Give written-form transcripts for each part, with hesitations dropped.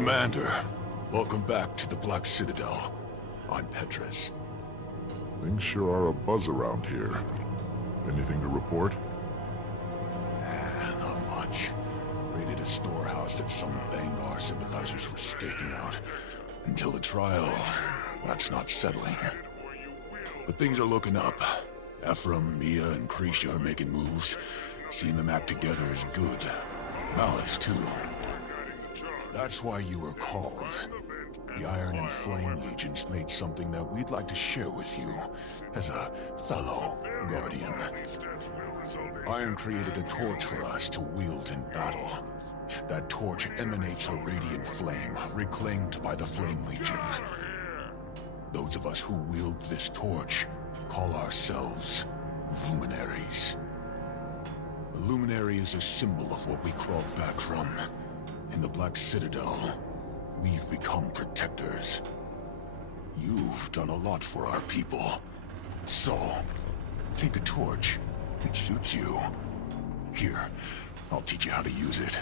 Commander, welcome back to the Black Citadel. I'm Petrus. Things sure are a buzz around here. Anything to report? Not much. Raided a storehouse that some Bangar sympathizers were staking out. Until the trial, that's not settling. But things are looking up. Ephraim, Mia, and Krisha are making moves. Seeing them act together is good. Malice, too. That's why you were called. The Iron and Flame Legions made something that we'd like to share with you, as a fellow Guardian. Iron created a torch for us to wield in battle. That torch emanates a radiant flame, reclaimed by the Flame Legion. Those of us who wield this torch call ourselves Luminaries. A Luminary is a symbol of what we crawled back from. In the Black Citadel, we've become protectors. You've done a lot for our people. So, take a torch. It suits you. Here, I'll teach you how to use it.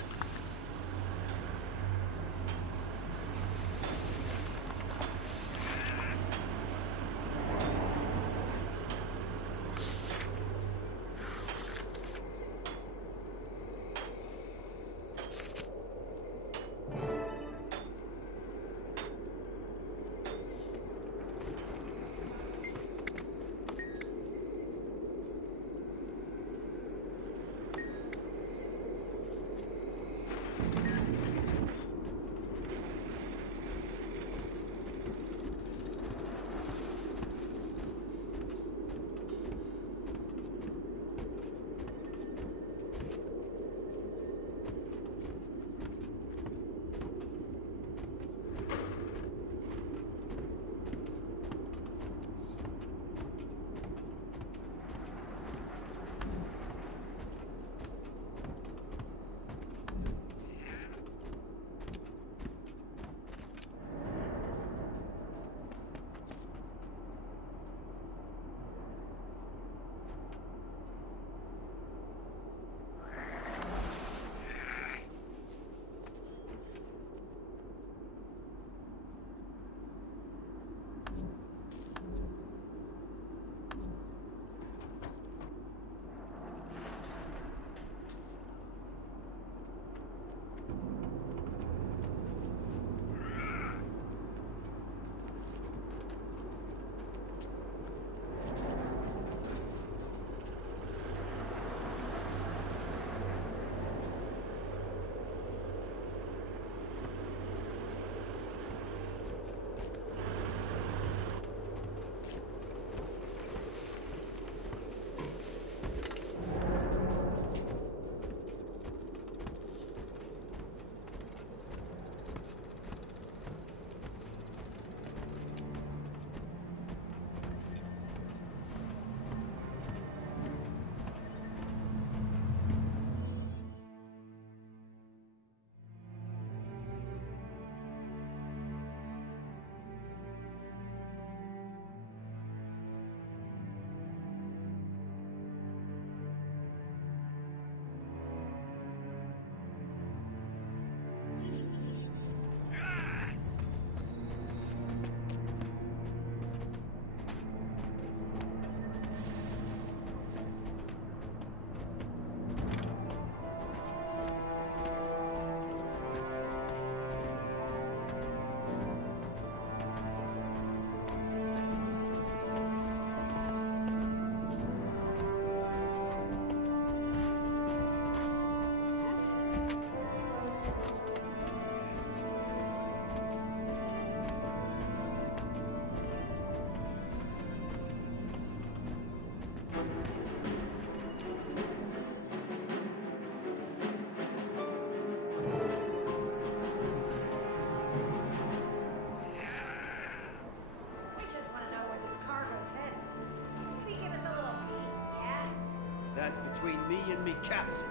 That's between me and me captain.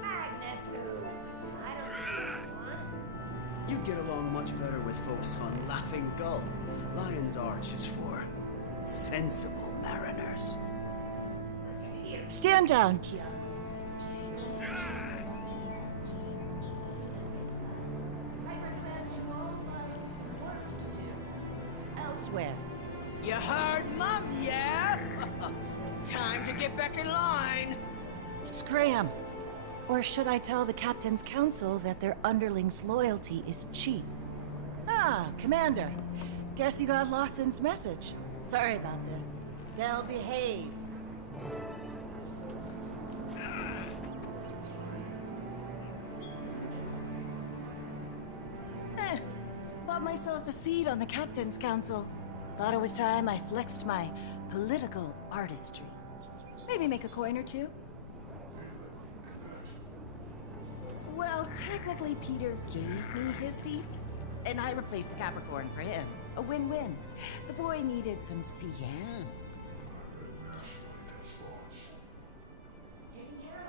Magnus who? I don't see anyone. You get along much better with folks on Laughing Gull. Lion's Arch is for sensible mariners. Here. Stand down, Kiana. elsewhere. You heard, Mum, yeah? Time to get back in line. Scram! Or should I tell the Captain's Council that their underlings' loyalty is cheap? Ah, Commander. Guess you got Lawson's message. Sorry about this. They'll behave. Bought myself a seat on the Captain's Council. Thought it was time I flexed my political artistry. Maybe make a coin or two? Well, technically Peter gave me his seat, and I replaced the Capricorn for him. A win-win. The boy needed some CM. Taken care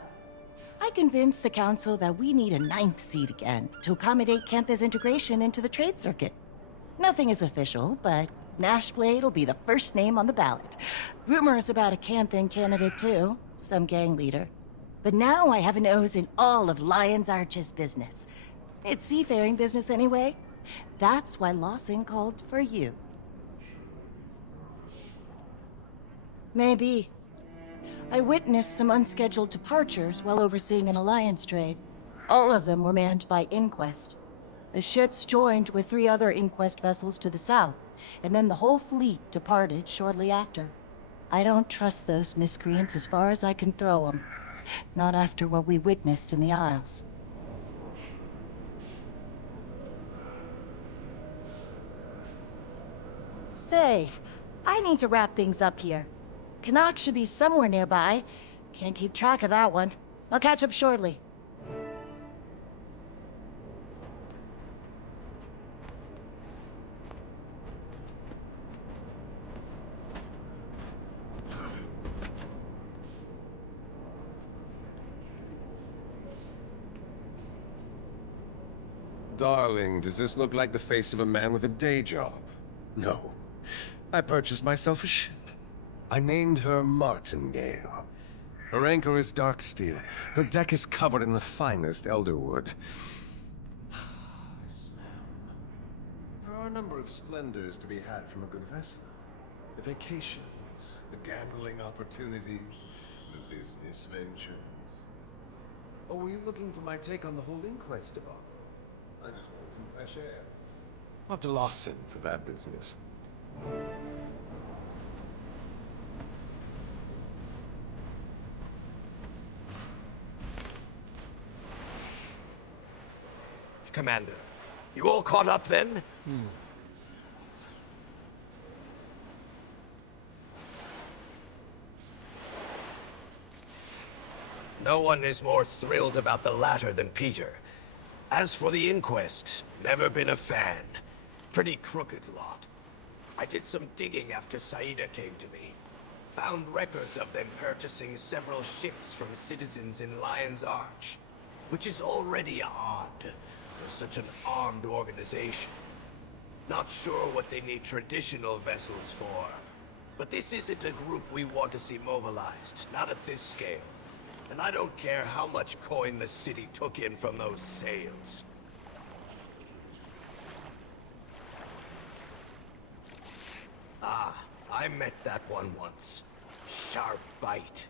of. I convinced the council that we need a 9th seat again to accommodate Cantha's integration into the trade circuit. Nothing is official, but Nashblade will be the first name on the ballot. Rumors about a Canthan candidate too, some gang leader. But now I have a nose in all of Lion's Arch's business. It's seafaring business anyway. That's why Lawson called for you. Maybe. I witnessed some unscheduled departures while overseeing an alliance trade. All of them were manned by Inquest. The ships joined with 3 other Inquest vessels to the south, and then the whole fleet departed shortly after. I don't trust those miscreants as far as I can throw them. Not after what we witnessed in the Isles. Say, I need to wrap things up here. Canuck should be somewhere nearby. Can't keep track of that one. I'll catch up shortly. Darling, does this look like the face of a man with a day job? No. I purchased myself a ship. I named her Martingale. Her anchor is dark steel. Her deck is covered in the finest elderwood. Yes, ma'am. There are a number of splendors to be had from a good vessel. The vacations, the gambling opportunities, the business ventures. Oh, were you looking for my take on the whole inquest debacle? I just wanted some fresh air. Up to Lawson for that business. Commander, you all caught up then? No one is more thrilled about the latter than Peter. As for the inquest, never been a fan. Pretty crooked lot. I did some digging after Saida came to me. Found records of them purchasing several ships from citizens in Lion's Arch, which is already odd for such an armed organization. Not sure what they need traditional vessels for, but this isn't a group we want to see mobilized, not at this scale. And I don't care how much coin the city took in from those sales. Ah, I met that one once. Sharp bite.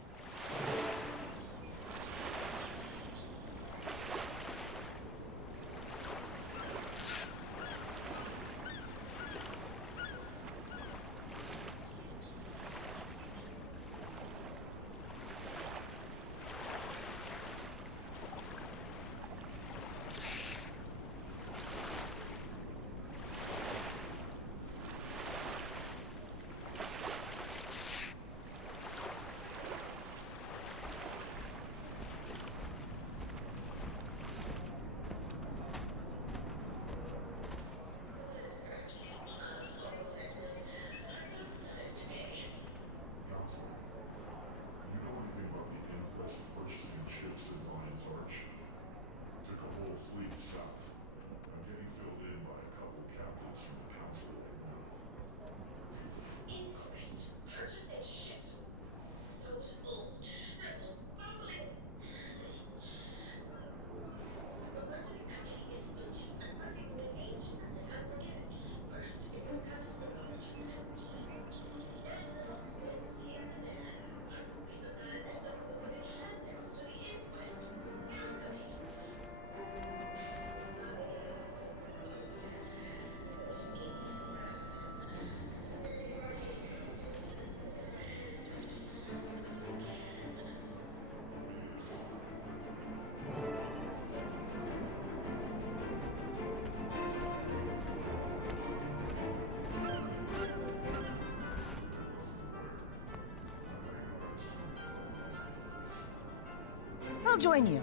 join you.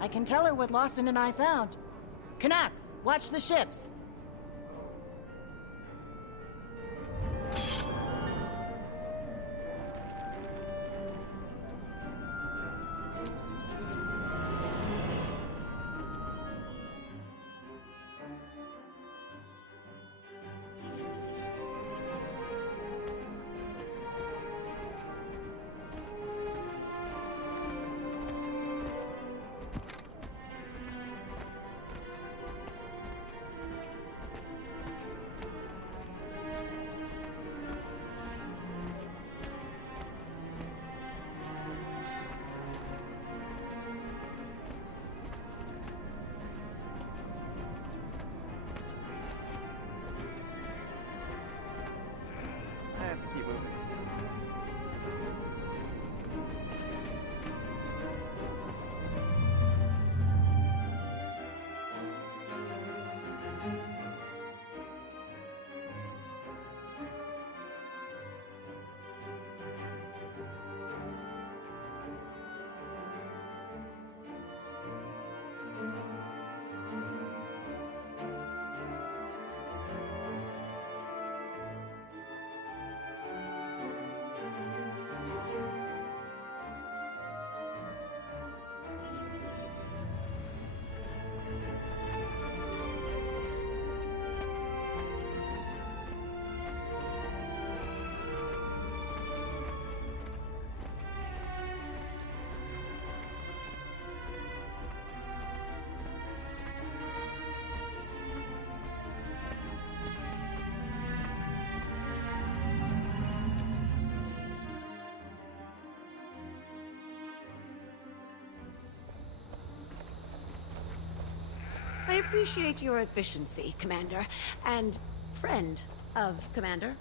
I can tell her what Lawson and I found. Kanak, watch the ships. I have to keep moving. I appreciate your efficiency, Commander, and friend of Commander.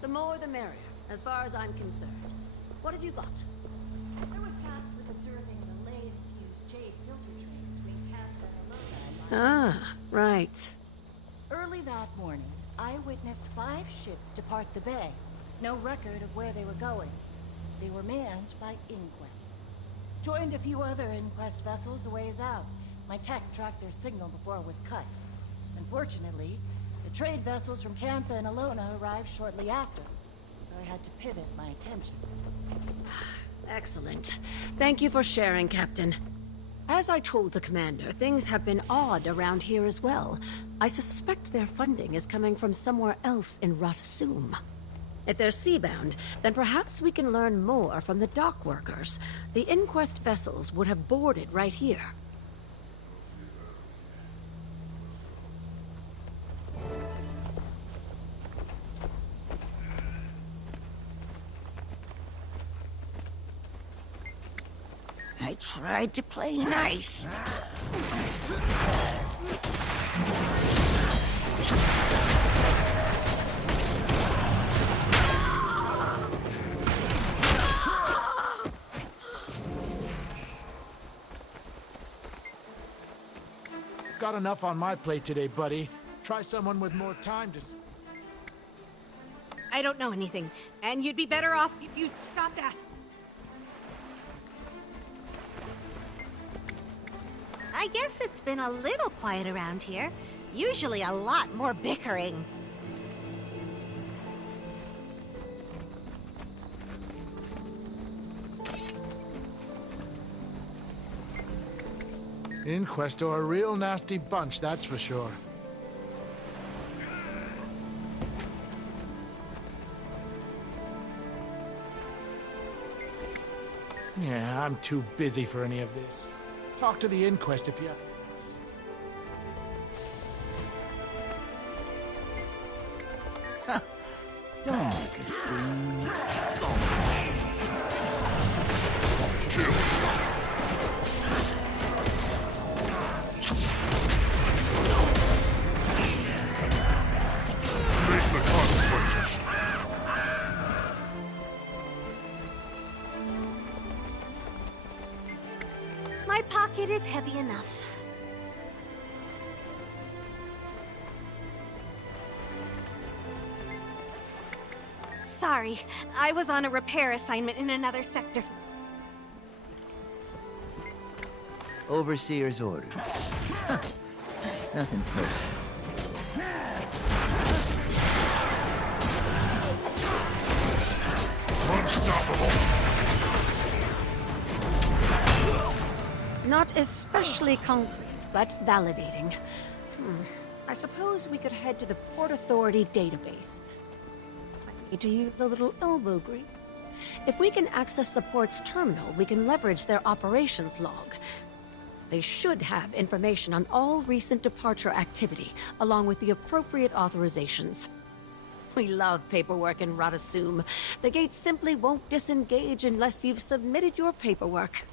The more the merrier, as far as I'm concerned. What have you got? I was tasked with observing the lead-fused jade filter train between Camp and Alona. Ah, right. Early that morning, I witnessed 5 ships depart the bay. No record of where they were going. They were manned by inquest. Joined a few other inquest vessels a ways out. My tech tracked their signal before it was cut. Unfortunately, the trade vessels from Cantha and Alona arrived shortly after, so I had to pivot my attention. Excellent. Thank you for sharing, Captain. As I told the Commander, things have been odd around here as well. I suspect their funding is coming from somewhere else in Ratasum. If they're seabound, then perhaps we can learn more from the dock workers. The inquest vessels would have boarded right here. I tried to play nice. Got enough on my plate today, buddy. Try someone with more time to... I don't know anything, and you'd be better off if you stopped asking. I guess it's been a little quiet around here. Usually a lot more bickering. Inquest are a real nasty bunch, that's for sure. Yeah, I'm too busy for any of this. Talk to the inquest if you have... Don't make a scene. Face the consequences. My pocket is heavy enough. Sorry, I was on a repair assignment in another sector. Overseer's orders. Nothing personal. Unstoppable! Not especially concrete, but validating. I suppose we could head to the Port Authority database. I need to use a little elbow grease. If we can access the port's terminal, we can leverage their operations log. They should have information on all recent departure activity, along with the appropriate authorizations. We love paperwork in Radasum. The gates simply won't disengage unless you've submitted your paperwork.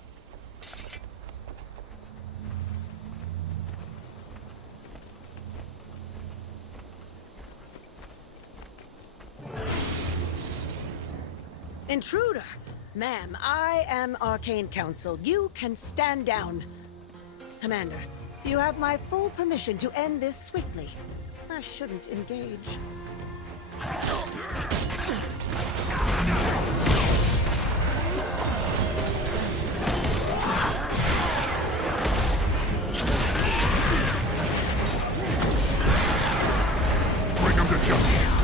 Intruder! Ma'am, I am Arcane Council. You can stand down. Commander, you have my full permission to end this swiftly. I shouldn't engage. Bring him to justice!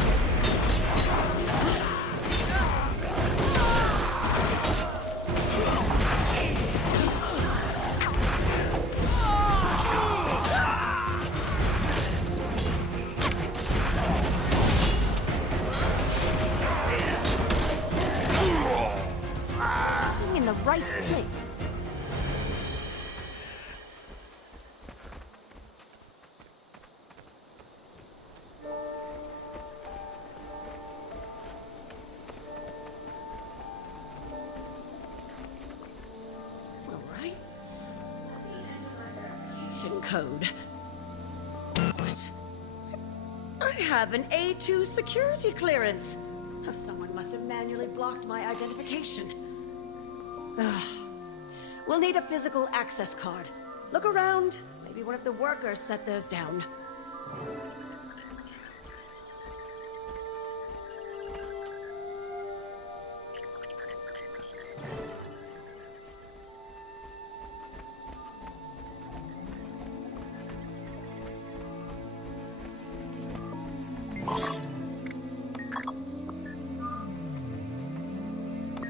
In the right place. All right. Identification code. What? I have an A2 security clearance. Oh, someone must have manually blocked my identification. Ugh. We'll need a physical access card. Look around. Maybe one of the workers set theirs down.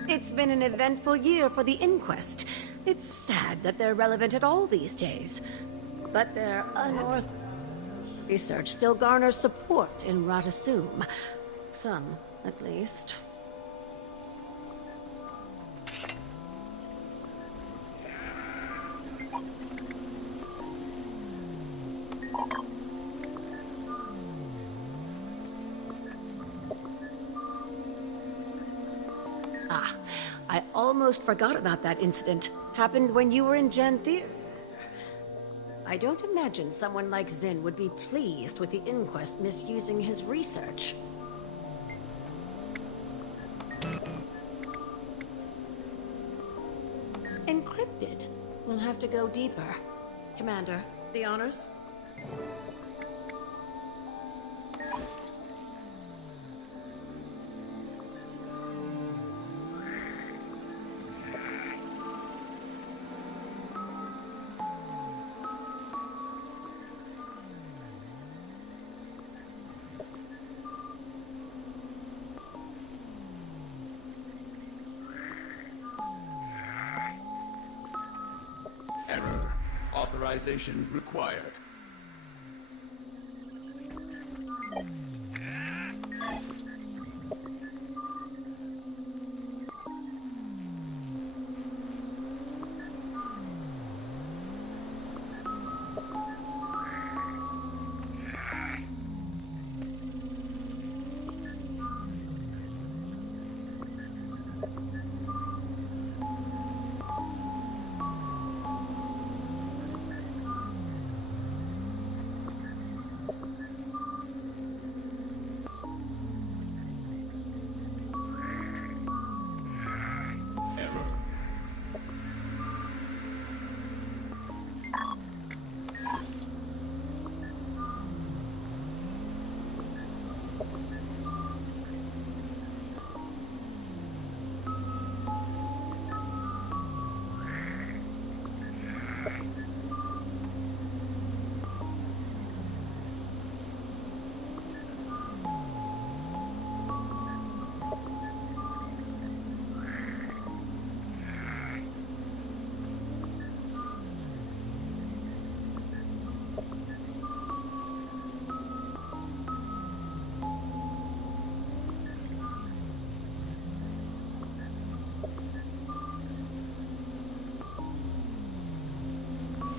It's been an eventful year for the inquest. It's sad that they're relevant at all these days. But their unorthodox research still garners support in Radasum. Some, at least. I almost forgot about that incident. Happened when you were in Gen Theater. I don't imagine someone like Zin would be pleased with the inquest misusing his research. Encrypted. We'll have to go deeper. Commander, the honors? Error. Authorization required.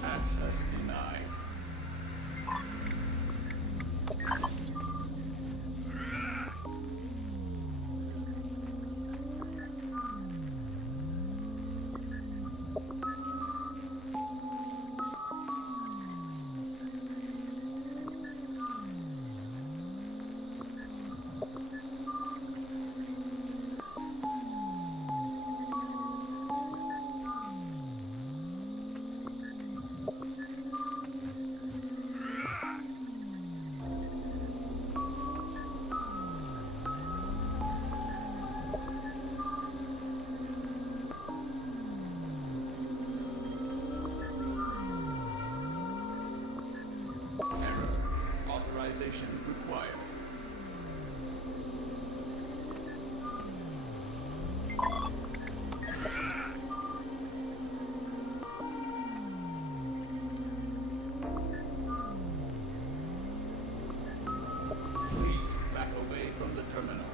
Access denied. Error. Authorization required. Please back away from the terminal.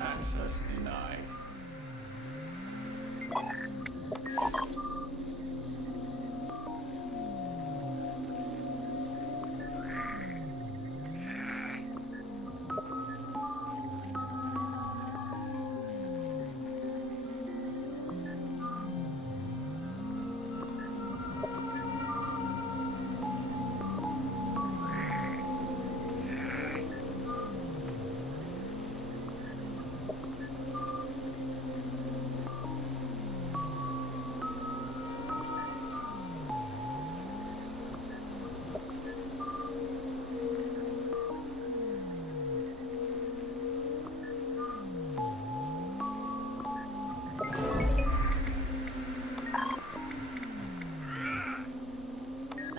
Access denied.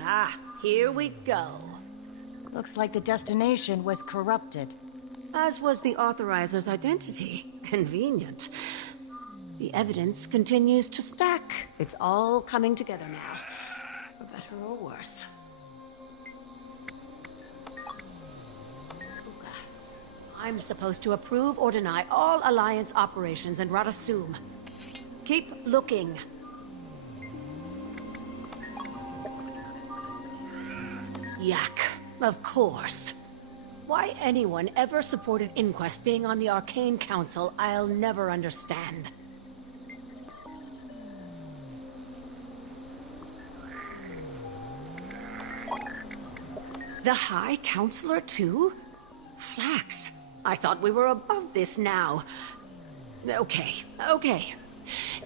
Ah, here we go. Looks like the destination was corrupted. As was the authoriser's identity. Convenient. The evidence continues to stack. It's all coming together now. For better or worse. I'm supposed to approve or deny all Alliance operations in Radasum. Keep looking. Yak, of course. Why anyone ever supported Inquest being on the Arcane Council, I'll never understand. The High Counselor, too? Flax, I thought we were above this now. Okay.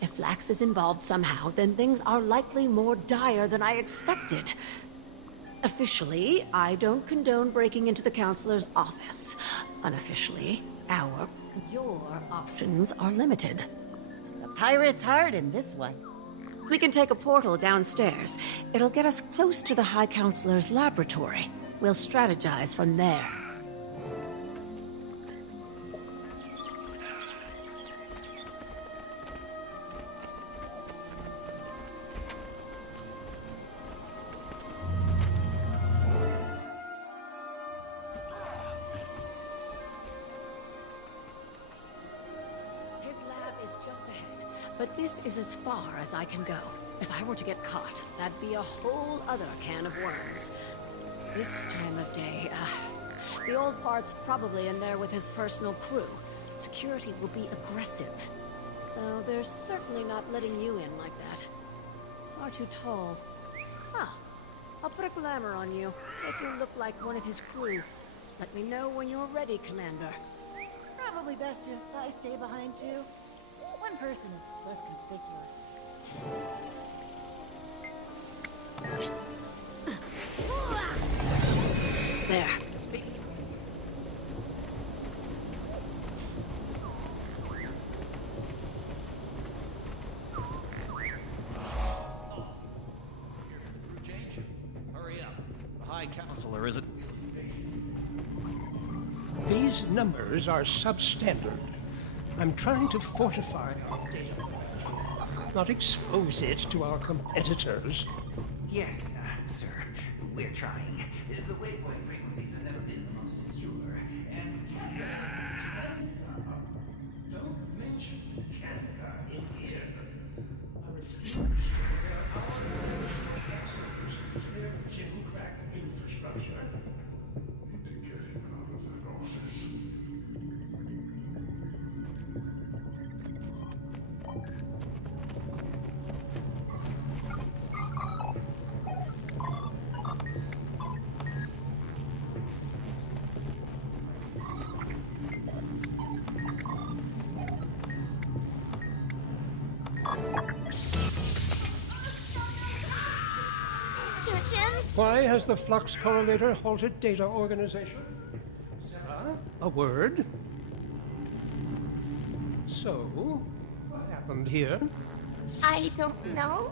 If Flax is involved somehow, then things are likely more dire than I expected. Officially, I don't condone breaking into the Counselor's office. Unofficially, your options are limited. The pirate's hard in this one. We can take a portal downstairs. It'll get us close to the High Counselor's laboratory. We'll strategize from there. His lab is just ahead, but this is as far as I can go. If I were to get caught, that'd be a whole other can of worms. This time of day, the old part's probably in there with his personal crew. Security will be aggressive. Though they're certainly not letting you in like that. Far too tall. Ah, I'll put a glamour on you. Make you look like one of his crew. Let me know when you're ready, Commander. Probably best if I stay behind too. One person is less conspicuous. There. Hurry up. The High Counselor isn't... These numbers are substandard. I'm trying to fortify our data, not expose it to our competitors. Yes, sir. We're trying. The waypoint frequencies have never been the most secure, and... Don't mention Canada in here. I refuse to wear our access to their gimcrack infrastructure. Need to get him out of that office. Why has the flux correlator halted data organization? A word? So, what happened here? I don't know.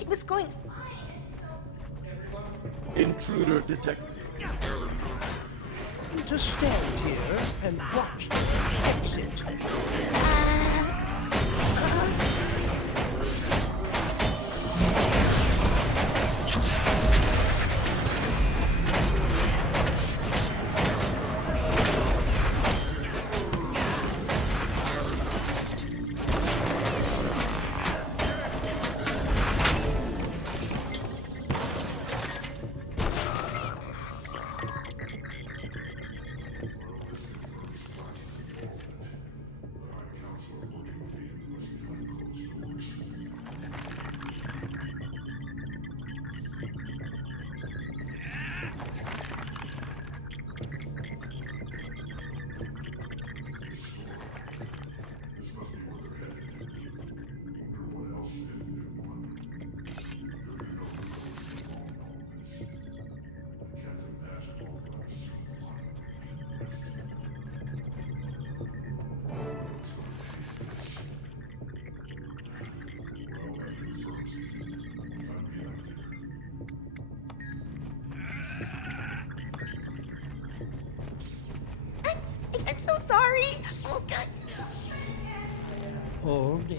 It was going Intruder detected. To stand here and watch the exit. I'm so sorry. Oh, God. All day.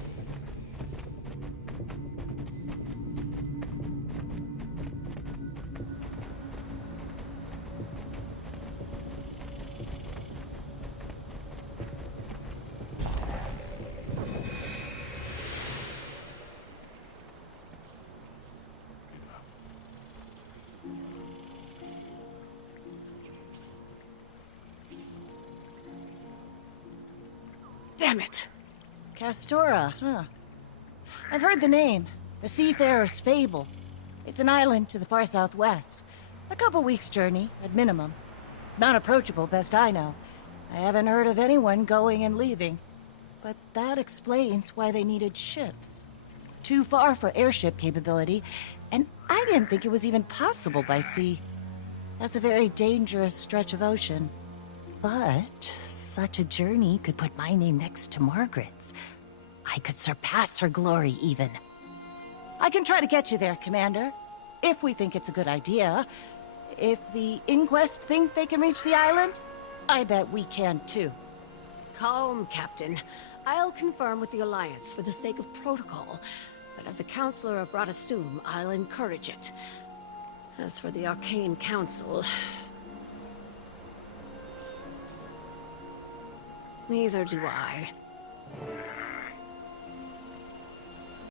Damn it! Castora, huh? I've heard the name. The Seafarer's Fable. It's an island to the far southwest. A couple weeks' journey, at minimum. Not approachable, best I know. I haven't heard of anyone going and leaving. But that explains why they needed ships. Too far for airship capability, and I didn't think it was even possible by sea. That's a very dangerous stretch of ocean. But such a journey could put my name next to Margaret's. I could surpass her glory, even. I can try to get you there, Commander. If we think it's a good idea. If the inquest think they can reach the island, I bet we can too. Calm, Captain. I'll confirm with the Alliance for the sake of protocol. But as a counselor of Radasum, I'll encourage it. As for the Arcane Council... neither do I.